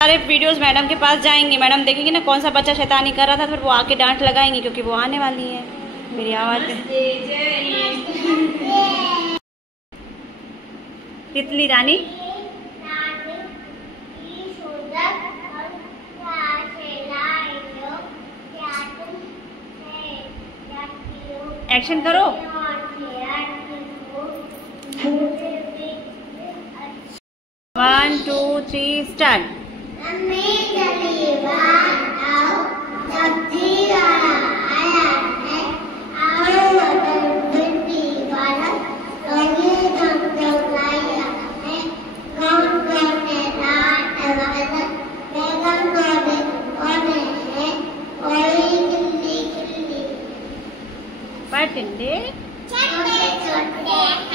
सारे videos madam के पास जाएंगे, मैडम देखेंगे ना कौन सा बच्चा शैतानी कर रहा था, फिर वो आके डांट लगाएंगे क्योंकि वो आने वाली है मेरी आवाज। तितली रानी एक्शन करो। 1 2 3 स्टार्ट। पटंडे छोटे छोटे